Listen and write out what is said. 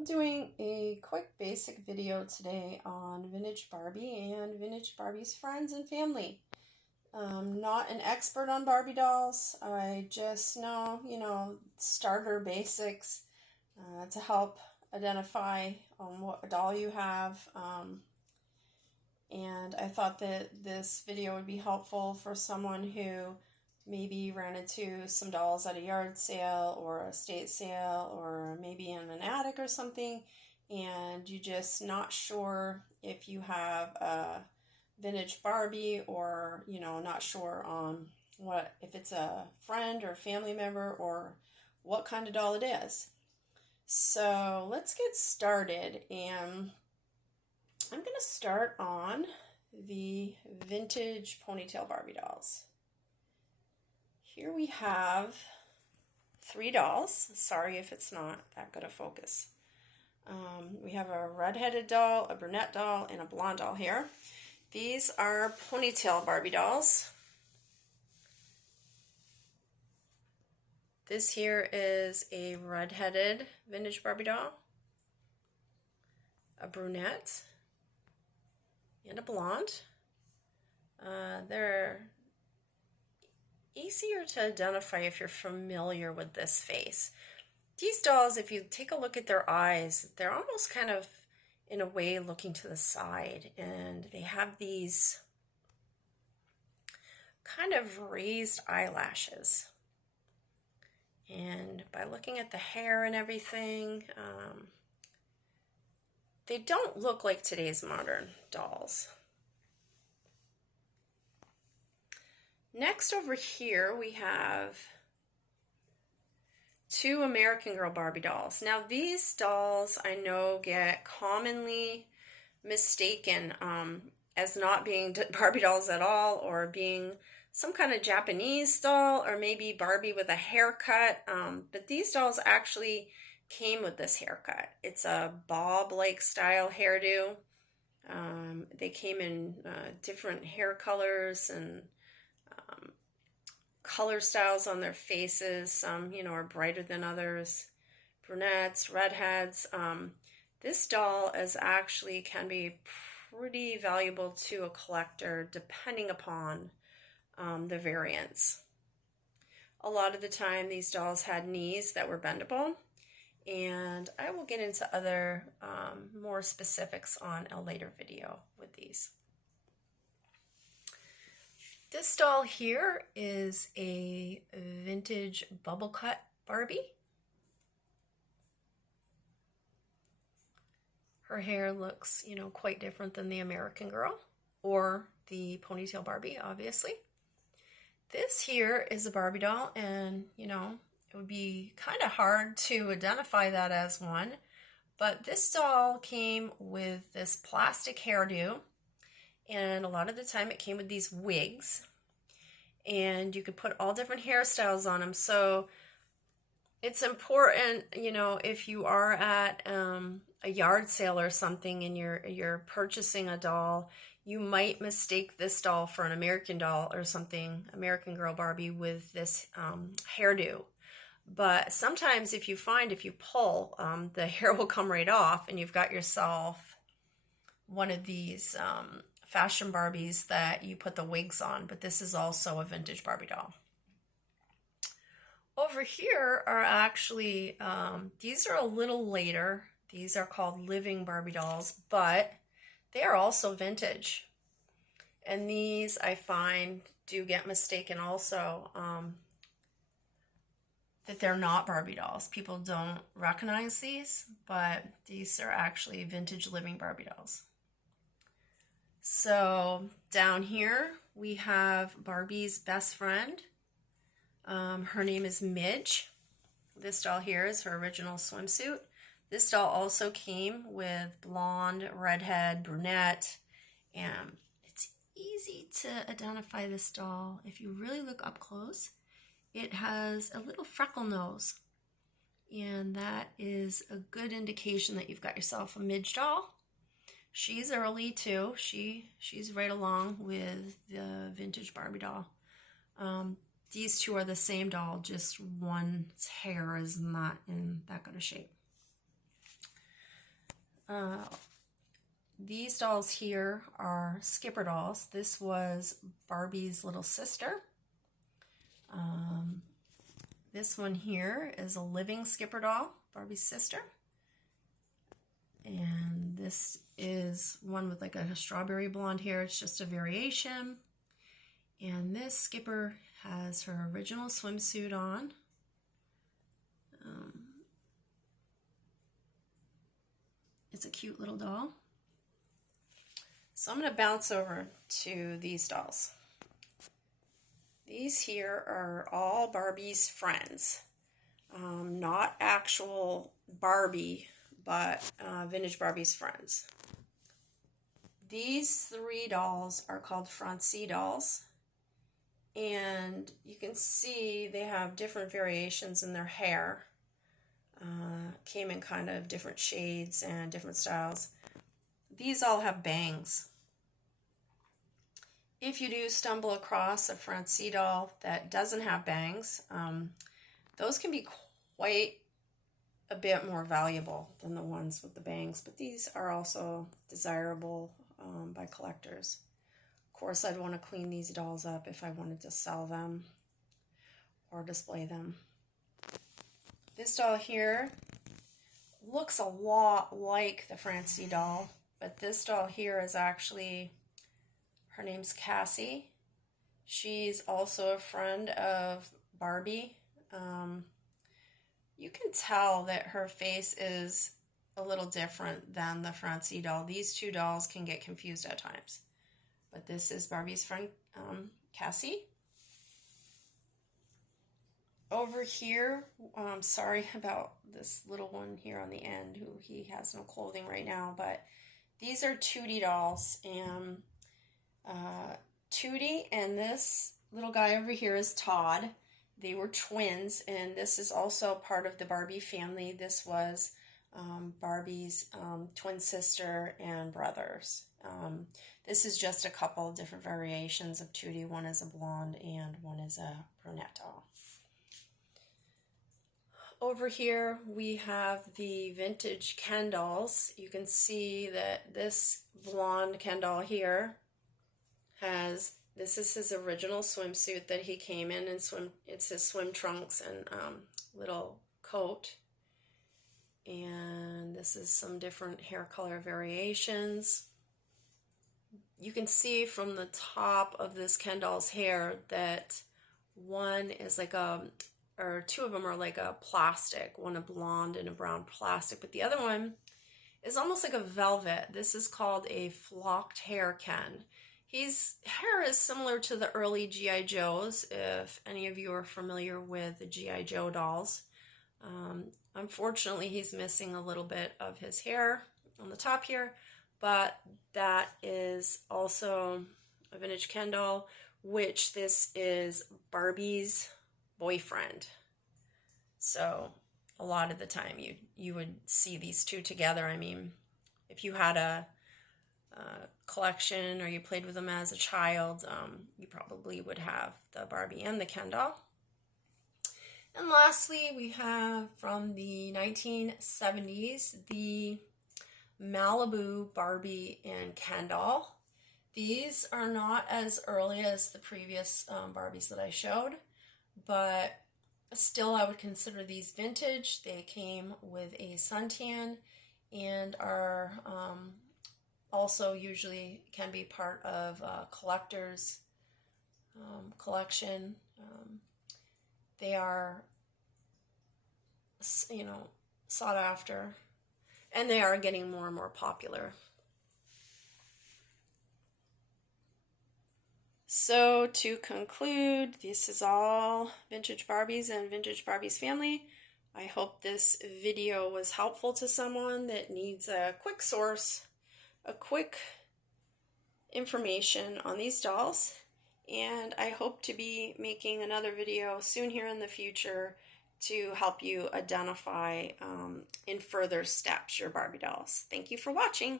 I'm doing a quick basic video today on vintage Barbie and vintage Barbie's friends and family. I'm not an expert on Barbie dolls. I just know, starter basics to help identify what doll you have. And I thought that this video would be helpful for someone who maybe ran into some dolls at a yard sale or a estate sale or maybe in an attic or something, and you're just not sure if you have a vintage Barbie, or not sure on what, if it's a friend or family member or what kind of doll it is. So let's get started, and I'm going to start on the vintage Ponytail Barbie dolls. Here we have 3 dolls. Sorry if it's not that good a focus. We have a red-headed doll, a brunette doll, and a blonde doll here. These are Ponytail Barbie dolls. This here is a red-headed vintage Barbie doll, a brunette, and a blonde. They're easier to identify if you're familiar with this face. These dolls, if you take a look at their eyes, they're almost kind of, in a way, looking to the side, and they have these kind of raised eyelashes. And by looking at the hair and everything, they don't look like today's modern dolls. Next over here we have 2 American Girl Barbie dolls. Now these dolls I know get commonly mistaken as not being Barbie dolls at all, or being some kind of Japanese doll, or maybe Barbie with a haircut. But these dolls actually came with this haircut. It's a bob-like style hairdo. They came in different hair colors and color styles on their faces. Some, are brighter than others. Brunettes, redheads. This doll can be pretty valuable to a collector depending upon the variants. A lot of the time these dolls had knees that were bendable, and I will get into other more specifics on a later video with these. This doll here is a vintage bubble cut Barbie. Her hair looks, quite different than the American Girl or the Ponytail Barbie, obviously. This here is a Barbie doll, and, it would be kind of hard to identify that as one, but this doll came with this plastic hairdo. And a lot of the time it came with these wigs, and you could put all different hairstyles on them. So it's important, if you are at a yard sale or something and you're purchasing a doll, you might mistake this doll for an American doll or something, American Girl Barbie with this hairdo. But sometimes if you pull, the hair will come right off, and you've got yourself one of these fashion Barbies that you put the wigs on. But this is also a vintage Barbie doll. Over here are actually, these are a little later. These are called living Barbie dolls, but they are also vintage. And these, I find, do get mistaken also, that they're not Barbie dolls. People don't recognize these, but these are actually vintage living Barbie dolls. So down here we have Barbie's best friend. Her name is Midge. This doll here is her original swimsuit. This doll also came with blonde, redhead, brunette, and it's easy to identify this doll. If you really look up close, it has a little freckle nose, and that is a good indication that you've got yourself a Midge doll. She's early too. She's right along with the vintage Barbie doll. These 2 are the same doll, just one's hair is not in that good a shape. These dolls here are Skipper dolls. This was Barbie's little sister. This one here is a living Skipper doll, Barbie's sister. And this is one with like a strawberry blonde hair. It's just a variation. And this Skipper has her original swimsuit on. It's a cute little doll. So I'm going to bounce over to these dolls. These here are all Barbie's friends. Not actual Barbie, but vintage Barbie's friends. These three dolls are called Francie dolls. And you can see they have different variations in their hair. Came in kind of different shades and different styles. These all have bangs. If you do stumble across a Francie doll that doesn't have bangs, those can be quite a bit more valuable than the ones with the bangs, but these are also desirable by collectors. Of course, I'd want to clean these dolls up if I wanted to sell them or display them. This doll here looks a lot like the Francie doll, but this doll here is actually, her name's Cassie. She's also a friend of Barbie. You can tell that her face is a little different than the Francie doll. These two dolls can get confused at times. But this is Barbie's friend, Cassie. Over here, sorry about this little one here on the end who he has no clothing right now, but these are Tootie dolls. And Tootie and this little guy over here is Todd. They were twins, and this is also part of the Barbie family. This was Barbie's twin sister and brothers. This is just a couple of different variations of Tootie. One is a blonde and one is a brunette doll. Over here we have the vintage Ken dolls. You can see that this blonde Ken doll here has, this is his original swimsuit that he came in, and it's his swim trunks and little coat. And this is some different hair color variations. You can see from the top of this Ken doll's hair that one is like or two of them are like a plastic, one a blonde and a brown plastic, but the other one is almost like a velvet. This is called a flocked hair Ken. His hair is similar to the early G.I. Joes, if any of you are familiar with the G.I. Joe dolls. Unfortunately, he's missing a little bit of his hair on the top here, but that is also a vintage Ken doll, which this is Barbie's boyfriend. So a lot of the time you would see these two together. I mean, if you had a collection or you played with them as a child, you probably would have the Barbie and the Ken doll. And lastly, we have from the 1970s the Malibu Barbie and Ken doll. These are not as early as the previous Barbies that I showed, but still I would consider these vintage. They came with a suntan and are also usually can be part of a collector's collection. They are, sought after, and they are getting more and more popular. So to conclude, this is all vintage Barbies and vintage Barbies family. I hope this video was helpful to someone that needs a quick source, a quick information on these dolls. And I hope to be making another video soon here in the future to help you identify in further steps your Barbie dolls. Thank you for watching.